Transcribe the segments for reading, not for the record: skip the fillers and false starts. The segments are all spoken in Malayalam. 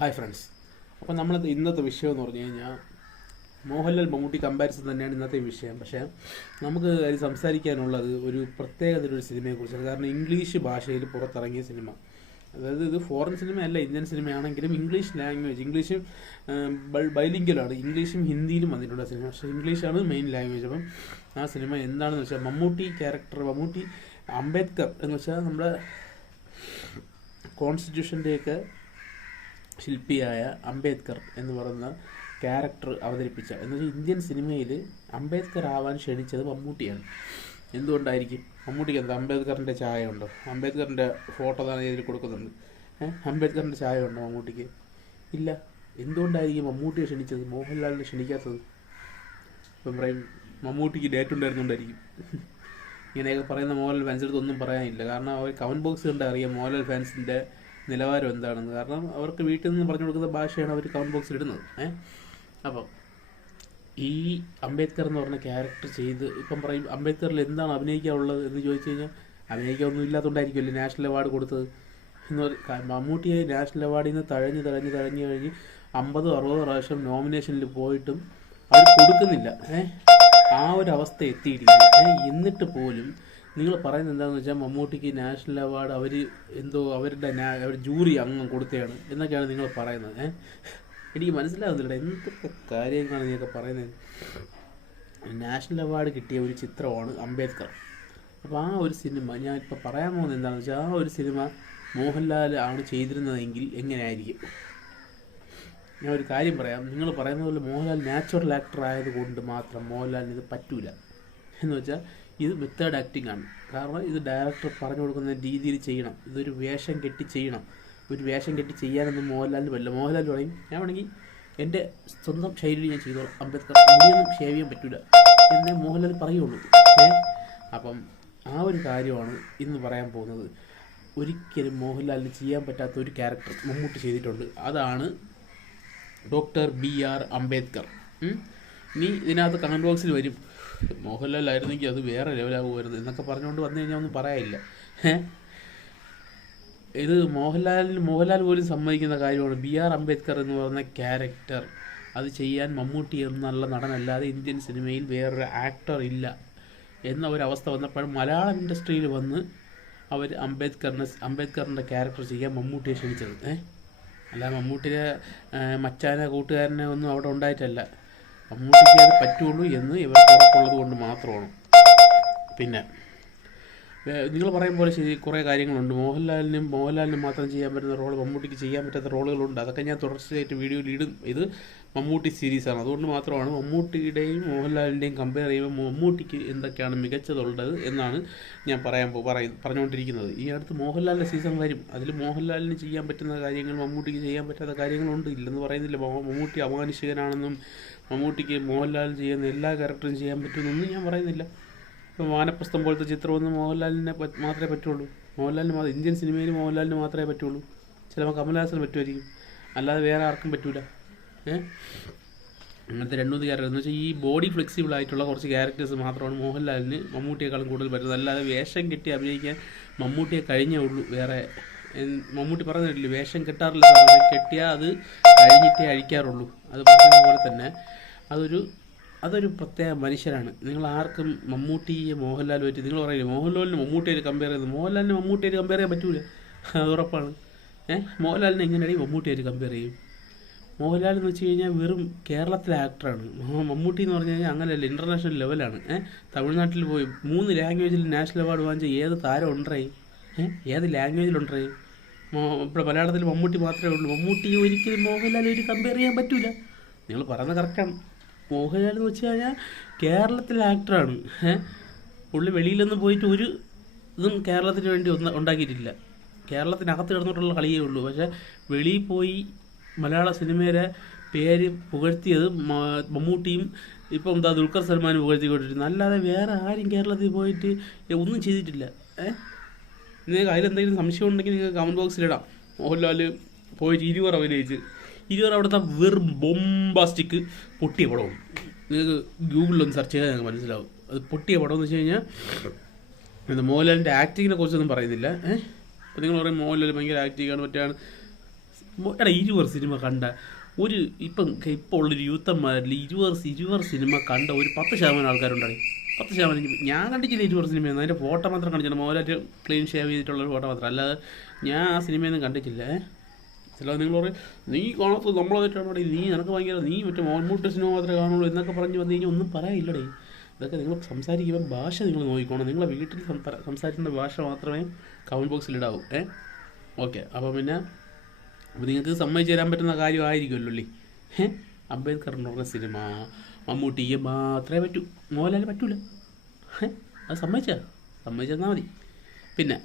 Hi friends. അപ്പോൾ നമ്മൾ ഇന്നത്തെ വിഷയം എന്ന് പറഞ്ഞു കഴിഞ്ഞാൽ മോഹൻലാൽ മമ്മൂട്ടി കമ്പാരിസൺ തന്നെയാണ് ഇന്നത്തെ വിഷയം. പക്ഷേ നമുക്ക് അത് സംസാരിക്കാനുള്ളത് ഒരു പ്രത്യേകതരൊരു സിനിമയെക്കുറിച്ചാണ്. കാരണം ഇംഗ്ലീഷ് ഭാഷയിൽ പുറത്തിറങ്ങിയ സിനിമ, അതായത് ഇത് ഫോറിൻ സിനിമയല്ല, ഇന്ത്യൻ സിനിമയാണെങ്കിലും ഇംഗ്ലീഷ് ലാംഗ്വേജ്, ഇംഗ്ലീഷും ബൈലിംഗ്വലാണ്, ഇംഗ്ലീഷും ഹിന്ദിയിലും വന്നിട്ടുള്ള സിനിമ. പക്ഷേ ഇംഗ്ലീഷാണ് മെയിൻ ലാംഗ്വേജ്. അപ്പം ആ സിനിമ എന്താണെന്ന് വെച്ചാൽ മമ്മൂട്ടി അംബേദ്കർ എന്ന് വെച്ചാൽ നമ്മുടെ കോൺസ്റ്റിറ്റ്യൂഷൻ്റെയൊക്കെ ശില്പിയായ അംബേദ്കർ എന്ന് പറയുന്ന ക്യാരക്ടർ അവതരിപ്പിച്ച, എന്ന് വെച്ചാൽ ഇന്ത്യൻ സിനിമയിൽ അംബേദ്കർ ആവാൻ ക്ഷണിച്ചത് മമ്മൂട്ടിയാണ്. എന്തുകൊണ്ടായിരിക്കും? മമ്മൂട്ടിക്ക് എന്താ അംബേദ്കറിൻ്റെ ചായ ഉണ്ടോ? അംബേദ്കറിൻ്റെ ഫോട്ടോ തന്നെ ഇതിൽ കൊടുക്കുന്നുണ്ട്. അംബേദ്കറിൻ്റെ ചായ ഉണ്ടോ മമ്മൂട്ടിക്ക്? ഇല്ല. എന്തുകൊണ്ടായിരിക്കും മമ്മൂട്ടിയെ ക്ഷണിച്ചത്, മോഹൻലാലിനെ ക്ഷണിക്കാത്തത്? ഇപ്പം പറയും മമ്മൂട്ടിക്ക് ഡേറ്റ് ഉണ്ടായിരുന്നുകൊണ്ടായിരിക്കും. ഇങ്ങനെയൊക്കെ പറയുന്ന മോഹൻലാൽ ഫാൻസിൻ്റെ ഒന്നും പറയാനില്ല. കാരണം അവർ കമൻറ്റ് ബോക്സ് കണ്ട് അറിയാം മോഹൻലാൽ ഫാൻസിൻ്റെ നിലവാരം എന്താണെന്ന്. കാരണം അവർക്ക് വീട്ടിൽ നിന്ന് പറഞ്ഞു കൊടുക്കുന്ന ഭാഷയാണ് അവർ കമൻറ്റ് ബോക്സിൽ ഇടുന്നത്. അപ്പം ഈ അംബേദ്കർ എന്ന് പറഞ്ഞ ക്യാരക്ടർ ചെയ്ത് ഇപ്പം പറയും അംബേദ്കറിൽ എന്താണ് അഭിനയിക്കാനുള്ളത് എന്ന് ചോദിച്ചു കഴിഞ്ഞാൽ അഭിനയിക്കാനൊന്നും ഇല്ലാത്തതുകൊണ്ടായിരിക്കുമല്ലോ നാഷണൽ അവാർഡ് കൊടുത്തത്. മമ്മൂട്ടിയെ നാഷണൽ അവാർഡിൽ നിന്ന് തഴഞ്ഞ് കഴിഞ്ഞ് 50-60 പ്രാവശ്യം നോമിനേഷനിൽ പോയിട്ടും അവർ കൊടുക്കുന്നില്ല. ആ ഒരു അവസ്ഥ എത്തിയിരിക്കുന്നു. എന്നിട്ട് പോലും നിങ്ങൾ പറയുന്നത് എന്താണെന്ന് വെച്ചാൽ മമ്മൂട്ടിക്ക് നാഷണൽ അവാർഡ് അവർ എന്തോ അവർ ജൂറി അംഗം കൊടുത്തതാണ് എന്നൊക്കെയാണ് നിങ്ങൾ പറയുന്നത്. എനിക്ക് മനസ്സിലാകുന്നില്ല എന്തൊക്കെ കാര്യങ്ങളാണ് നീയൊക്കെ പറയുന്നത്. നാഷണൽ അവാർഡ് കിട്ടിയ ഒരു ചിത്രമാണ് അംബേദ്കർ. അപ്പോൾ ആ ഒരു സിനിമ ഞാൻ ഇപ്പോൾ പറയാൻ പോകുന്നത് എന്താണെന്ന് വെച്ചാൽ ആ ഒരു സിനിമ മോഹൻലാൽ ആണ് ചെയ്തിരുന്നതെങ്കിൽ എങ്ങനെയായിരിക്കും? ഞാൻ ഒരു കാര്യം പറയാം. നിങ്ങൾ പറയുന്ന പോലെ മോഹൻലാൽ നാച്ചുറൽ ആക്ടർ ആയതുകൊണ്ട് മാത്രം മോഹൻലാലിന് ഇത് പറ്റൂല. എന്ന് വെച്ചാൽ ഇത് മെത്തേഡ് ആക്ടിംഗ് ആണ്. കാരണം ഇത് ഡയറക്ടർ പറഞ്ഞു കൊടുക്കുന്ന രീതിയിൽ ചെയ്യണം. ഇതൊരു വേഷം കെട്ടി ചെയ്യണം. ഒരു വേഷം കെട്ടി ചെയ്യാനൊന്നും മോഹൻലാലിന് പറ്റില്ല. മോഹൻലാൽ പറയും ഞാൻ വേണമെങ്കിൽ എൻ്റെ സ്വന്തം ശൈലിയിൽ ഞാൻ ചെയ്തോളാം, അംബേദ്കർ മുടിയൊന്നും ഷേവ് ചെയ്യാൻ പറ്റില്ല എന്നേ മോഹൻലാൽ പറയുള്ളൂ. അപ്പം ആ ഒരു കാര്യമാണ് ഇന്ന് പറയാൻ പോകുന്നത്. ഒരിക്കലും മോഹൻലാലിന് ചെയ്യാൻ പറ്റാത്ത ഒരു ക്യാരക്ടർ മമ്മൂട്ടി ചെയ്തിട്ടുണ്ട്. അതാണ് ഡോക്ടർ BR അംബേദ്കർ. ഇനി ഇതിനകത്ത് കമൻറ്റ് ബോക്സിൽ വരും മോഹൻലാൽ ആയിരുന്നെങ്കിൽ അത് വേറെ ലെവലാകുമായിരുന്നു എന്നൊക്കെ പറഞ്ഞുകൊണ്ട് വന്നു കഴിഞ്ഞാൽ ഒന്നും പറയാനില്ല. ഇത് മോഹൻലാൽ പോലും സമ്മതിക്കുന്ന കാര്യമാണ്. BR അംബേദ്കർ എന്ന് പറയുന്ന ക്യാരക്ടർ അത് ചെയ്യാൻ മമ്മൂട്ടി എന്നുള്ള നടനല്ലാതെ ഇന്ത്യൻ സിനിമയിൽ വേറൊരു ആക്ടർ ഇല്ല എന്ന ഒരവസ്ഥ വന്നപ്പോഴും മലയാളം ഇൻഡസ്ട്രിയിൽ വന്ന് അവർ അംബേദ്കറിൻ്റെ ക്യാരക്ടർ ചെയ്യാൻ മമ്മൂട്ടിയെ ക്ഷണിച്ചത്. അല്ല മമ്മൂട്ടിയുടെ മച്ചാനെ കൂട്ടുകാരനെ ഒന്നും അവിടെ ഉണ്ടായിട്ടല്ല. മമ്മൂട്ടിക്ക് അത് പറ്റുള്ളൂ എന്ന് ഇവർക്ക് ഉറപ്പുള്ളത് കൊണ്ട് മാത്രമാണ്. പിന്നെ നിങ്ങൾ പറയും പോലെ ശരി കുറേ കാര്യങ്ങളുണ്ട്. മോഹൻലാലിന് മാത്രം ചെയ്യാൻ പറ്റുന്ന റോൾ മമ്മൂട്ടിക്ക് ചെയ്യാൻ പറ്റാത്ത റോളുകളുണ്ട്. അതൊക്കെ ഞാൻ തുടർച്ചയായിട്ട് വീഡിയോയിൽ ഇടും. ഇത് മമ്മൂട്ടി സീരീസാണ്, അതുകൊണ്ട് മാത്രമാണ് മമ്മൂട്ടിയുടെയും മോഹൻലാലിൻ്റെയും കമ്പയർ ചെയ്യുമ്പോൾ മമ്മൂട്ടിക്ക് എന്തൊക്കെയാണ് മികച്ചതുള്ളത് എന്നാണ് ഞാൻ പറഞ്ഞുകൊണ്ടിരിക്കുന്നത്. ഈ അടുത്ത് മോഹൻലാലിൻ്റെ സീസൺ വരും. അതിൽ മോഹൻലാലിന് ചെയ്യാൻ പറ്റുന്ന കാര്യങ്ങൾ മമ്മൂട്ടിക്ക് ചെയ്യാൻ പറ്റാത്ത കാര്യങ്ങളുണ്ട്, ഇല്ലെന്ന് പറയുന്നില്ല. മമ്മൂട്ടി അമാനുഷികനാണെന്നും മമ്മൂട്ടിക്ക് മോഹൻലാൽ ചെയ്യുന്ന എല്ലാ ക്യാരക്ടറും ചെയ്യാൻ പറ്റുമെന്നൊന്നും ഞാൻ പറയുന്നില്ല. ഇപ്പം വാനപ്രസ്ഥം പോലത്തെ ചിത്രമൊന്നും മോഹൻലാലിനെ മാത്രമേ പറ്റുള്ളൂ. ഇന്ത്യൻ സിനിമയിൽ മോഹൻലാലിന് മാത്രമേ പറ്റുള്ളൂ. ചിലപ്പോൾ കമൽഹാസന് പറ്റുമായിരിക്കും, അല്ലാതെ വേറെ ആർക്കും പറ്റൂല. അങ്ങനത്തെ 2-3 ക്യാരക്ടർ എന്ന് വെച്ചാൽ ഈ ബോഡി ഫ്ലെക്സിബിൾ ആയിട്ടുള്ള കുറച്ച് ക്യാരക്ടേഴ്സ് മാത്രമാണ് മോഹൻലാലിന് മമ്മൂട്ടിയെക്കാളും കൂടുതൽ പറ്റുന്നത്. അല്ലാതെ വേഷം കെട്ടി അഭിനയിക്കാൻ മമ്മൂട്ടിയെ കഴിഞ്ഞേ ഉള്ളൂ. വേറെ മമ്മൂട്ടി പറഞ്ഞിട്ടില്ല, വേഷം കെട്ടാറില്ല സാർ, പക്ഷേ കെട്ടിയാൽ അത് കഴിഞ്ഞിട്ടേ അഴിക്കാറുള്ളൂ. അത് പറഞ്ഞ പോലെ തന്നെ അതൊരു പ്രത്യേക മനുഷ്യരാണ്. നിങ്ങൾ ആർക്കും മമ്മൂട്ടിയെ മോഹൻലാൽ പറ്റി നിങ്ങൾ പറയില്ല മോഹൻലാലിന് മമ്മൂട്ടിയായിട്ട് കമ്പയർ ചെയ്യുന്നത്. മോഹൻലാലിന് മമ്മൂട്ടിയായിട്ട് കമ്പയർ ചെയ്യാൻ പറ്റൂല, അത് ഉറപ്പാണ്. മോഹൻലാലിനെ എങ്ങനെയാണെങ്കിൽ മമ്മൂട്ടിയായിട്ട് കമ്പയർ ചെയ്യും? മോഹൻലാൽ എന്ന് വെച്ച് കഴിഞ്ഞാൽ വെറും കേരളത്തിലെ ആക്ടറാണ്. മമ്മൂട്ടി എന്ന് പറഞ്ഞു കഴിഞ്ഞാൽ അങ്ങനെയല്ല, ഇൻ്റർനാഷണൽ ലെവലാണ്. തമിഴ്നാട്ടിൽ പോയി 3 ലാംഗ്വേജിൽ നാഷണൽ അവാർഡ് വാങ്ങിച്ച ഏത് താരം ഉണ്ടായി? ഏത് ലാംഗ്വേജിലുണ്ടായി? ഇപ്പോൾ മലയാളത്തിൽ മമ്മൂട്ടി മാത്രമേ ഉള്ളൂ. മമ്മൂട്ടി ഒരിക്കലും മോഹൻലാൽ കമ്പയർ ചെയ്യാൻ പറ്റൂല. നിങ്ങൾ പറയുന്നത് കറക്റ്റാണ്. മോഹൻലാൽ എന്ന് വെച്ച് കഴിഞ്ഞാൽ കേരളത്തിലെ ആക്ടറാണ്. പുള്ളി വെളിയിലൊന്നും പോയിട്ട് ഒരു ഇതും കേരളത്തിന് വേണ്ടി ഉണ്ടാക്കിയിട്ടില്ല. കേരളത്തിനകത്ത് കിടന്നിട്ടുള്ള കളിയേ ഉള്ളൂ. പക്ഷേ വെളിയിൽ പോയി മലയാള സിനിമയുടെ പേര് പുകഴ്ത്തിയത് മമ്മൂട്ടിയും ഇപ്പം ദുൽഖർ സൽമാനും പുകഴ്ത്തിക്കൊണ്ടിരുന്നു. അല്ലാതെ വേറെ ആരും കേരളത്തിൽ പോയിട്ട് ഒന്നും ചെയ്തിട്ടില്ല. നിങ്ങൾക്ക് അതിലെന്തെങ്കിലും സംശയം ഉണ്ടെങ്കിൽ നിങ്ങൾക്ക് കമൻറ്റ് ബോക്സിലിടാം. മോഹൻലാൽ പോയിട്ട് 20 അഭിനയിച്ച് അവിടുത്തെ വെറും ബോംബാസ്റ്റിക് പൊട്ടിയ പടവും നിങ്ങൾക്ക് ഗൂഗിളിലൊന്ന് സെർച്ച് ചെയ്താൽ നിങ്ങൾക്ക് മനസ്സിലാവും. അത് പൊട്ടിയ പടം എന്ന് വെച്ച് കഴിഞ്ഞാൽ മോഹൻലാലിൻ്റെ ആക്ടിങ്ങിനെ കുറിച്ചൊന്നും പറയുന്നില്ല. അപ്പോൾ നിങ്ങൾ പറയും മോഹൻലാൽ ഭയങ്കര ആക്ടിങ്ങാണ് മറ്റാണ്. എടാ 20 സിനിമ കണ്ട ഒരു ഇപ്പോൾ ഉള്ളൊരു യൂത്തന്മാരിൽ 20 സിനിമ കണ്ട ഒരു 10% ആൾക്കാരുണ്ടായി. 10% ഞാൻ കണ്ടിട്ടില്ല 20 സിനിമയൊന്നും. അതിൻ്റെ ഫോട്ടോ മാത്രം കണ്ടിട്ടുണ്ട്. മോഹൻലാൽ ക്ലീൻ ഷേവ് ചെയ്തിട്ടുള്ളൊരു ഫോട്ടോ മാത്രം, അല്ലാതെ ഞാൻ ആ സിനിമയൊന്നും കണ്ടിട്ടില്ല. ചില നിങ്ങൾ പറയും നീ കാണാത്തത് നമ്മളായിട്ടാണോ, നീ നിനക്ക് ഭയങ്കര നീ മറ്റേ മമ്മൂട്ടി സിനിമ മാത്രമേ കാണുള്ളൂ എന്നൊക്കെ പറഞ്ഞ് വന്നു കഴിഞ്ഞാൽ ഒന്നും പറയാനില്ലടേ. ഇതൊക്കെ നിങ്ങൾ സംസാരിക്കുമ്പോൾ ഭാഷ നിങ്ങൾ നോക്കിക്കോണം. നിങ്ങളെ വീട്ടിൽ സംസാരിക്കേണ്ട ഭാഷ മാത്രമേ കമൻറ്റ് ബോക്സിലിടാവൂ. ഓക്കെ. അപ്പോൾ നിങ്ങൾക്ക് സമ്മതിച്ച് തരാൻ പറ്റുന്ന കാര്യമായിരിക്കുമല്ലോ അല്ലേ. അംബേദ്കർ എന്ന് പറഞ്ഞ സിനിമ മമ്മൂട്ടിക്ക് മാത്രമേ പറ്റൂ, മോഹൻലാൽ പറ്റൂല. അത് സമ്മതിച്ചെന്നാൽ മതി. പിന്നെ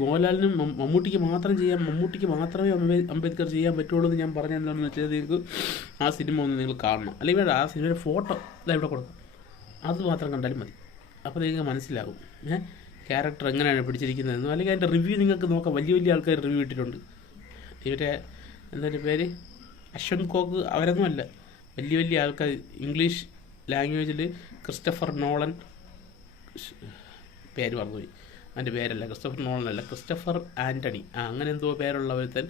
മോഹൻലാലിനും മമ്മൂട്ടിക്ക് മാത്രമേ അംബേദ്കർ ചെയ്യാൻ പറ്റുള്ളൂ എന്ന് ഞാൻ പറഞ്ഞെന്താണെന്ന് വെച്ചാൽ നിങ്ങൾക്ക് ആ സിനിമ ഒന്ന് നിങ്ങൾ കാണണം. അല്ലെങ്കിൽ ആ സിനിമയുടെ ഫോട്ടോ ഇവിടെ കൊടുക്കാം, അത് മാത്രം കണ്ടാലും മതി. അപ്പോൾ നിങ്ങൾക്ക് മനസ്സിലാകും ക്യാരക്ടർ എങ്ങനെയാണ് പിടിച്ചിരിക്കുന്നതെന്നും. അല്ലെങ്കിൽ അതിൻ്റെ റിവ്യൂ നിങ്ങൾക്ക് നോക്കാം. വലിയ ആൾക്കാർ റിവ്യൂ ഇട്ടിട്ടുണ്ട്. ഇവരെ എന്തായാലും പേര് അശ്വന്ത് കോക്ക് അവരൊന്നും അല്ല, വലിയ ആൾക്കാർ ഇംഗ്ലീഷ് ലാംഗ്വേജിൽ ക്രിസ്റ്റഫർ നോളൻ, പേര് മറന്നുപോയി, അതിൻ്റെ പേരല്ല ക്രിസ്റ്റഫർ നോളൻ അല്ല, ക്രിസ്റ്റഫർ ആൻ്റണി, അങ്ങനെ എന്തോ പേരുള്ളവരുത്തൻ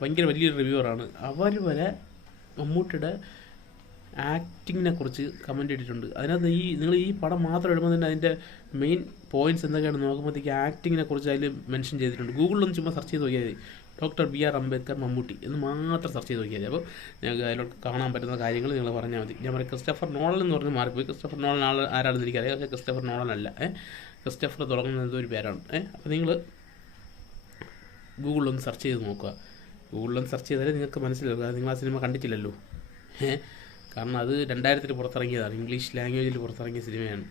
ഭയങ്കര വലിയൊരു റിവ്യൂവറാണ്. അവർ വരെ മമ്മൂട്ടിയുടെ ആക്ടിങ്ങിനെ കുറിച്ച് കമൻ്റ് ഇട്ടിട്ടുണ്ട്. അതിനകത്ത് നിങ്ങൾ ഈ പടം മാത്രം ഇടുമ്പോൾ തന്നെ അതിൻ്റെ മെയിൻ പോയിൻറ്റ്സ് എന്തൊക്കെയാണെന്ന് നോക്കുമ്പോഴത്തേക്ക് ആക്ടിങ്ങിനെ കുറിച്ച് അതിൽ മെൻഷൻ ചെയ്തിട്ടുണ്ട്. ഗൂഗിളിലൊന്ന് ചുമ്മാ സെർച്ച് ചെയ്ത് നോക്കിയാൽ മതി, ഡോക്ടർ BR അംബേദ്കർ മമ്മൂട്ടി എന്ന് മാത്രം സെർച്ച് ചെയ്ത് നോക്കിയാൽ മതി. അപ്പോൾ ഞങ്ങൾക്ക് അതിലോട്ട് കാണാൻ പറ്റുന്ന കാര്യങ്ങൾ നിങ്ങൾ പറഞ്ഞാൽ മതി. ഞാൻ പറയും ക്രിസ്റ്റഫർ നോളൻ എന്ന് പറഞ്ഞ് മാറിപ്പോയി. ക്രിസ്റ്റഫർ നോളൻ ആരാണെന്ന് എനിക്കറിയാം, പക്ഷേ ക്രിസ്റ്റഫർ നോളൻ അല്ല. ക്രിസ്റ്റഫർ തുടങ്ങുന്ന എന്തോ ഒരു പേരാണ്. അപ്പോൾ നിങ്ങൾ ഗൂഗിളിലൊന്ന് സെർച്ച് ചെയ്ത് നോക്കുക. ഗൂഗിളിലൊന്ന് സെർച്ച് ചെയ്താലേ നിങ്ങൾക്ക് മനസ്സിലാക്കുക. നിങ്ങൾ ആ സിനിമ കണ്ടിട്ടില്ലല്ലോ. കാരണം അത് 2000 പുറത്തിറങ്ങിയതാണ്, ഇംഗ്ലീഷ് ലാംഗ്വേജിൽ പുറത്തിറങ്ങിയ സിനിമയാണ്.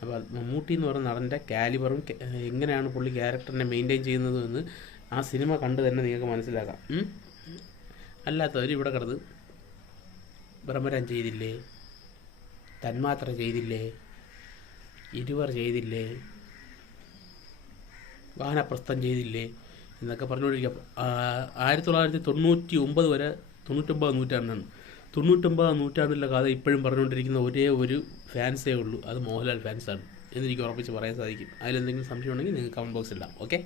അപ്പോൾ മമ്മൂട്ടി എന്ന് പറയുന്ന നടൻ്റെ കാലിബറും എങ്ങനെയാണ് പുള്ളി ക്യാരക്ടറിനെ മെയിൻറ്റെയിൻ ചെയ്യുന്നതെന്ന് ആ സിനിമ കണ്ട് തന്നെ നിങ്ങൾക്ക് മനസ്സിലാക്കാം. അല്ലാത്തവർ ഇവിടെ കിടന്ന് ഭ്രമരം ചെയ്തില്ലേ, തന്മാത്ര ചെയ്തില്ലേ, ഇരുവർ ചെയ്തില്ലേ, വാനപ്രസ്ഥം ചെയ്തില്ലേ എന്നൊക്കെ പറഞ്ഞുകൊണ്ടിരിക്കുക. 1999 വരെ 99 നൂറ്റാണ്ടാണ്. 99 നൂറ്റാണ്ടിലെ കഥ ഇപ്പോഴും പറഞ്ഞുകൊണ്ടിരിക്കുന്ന ഒരേ ഒരു ഫാൻസേ ഉള്ളൂ, അത് മോഹൻലാൽ ഫാൻസാണ് എന്നെനിക്ക് ഉറപ്പിച്ച് പറയാൻ സാധിക്കും. അതിലെന്തെങ്കിലും സംശയം ഉണ്ടെങ്കിൽ നിങ്ങൾക്ക് കമൻറ്റ് ബോക്സിൽ ഇടാം. ഓക്കെ.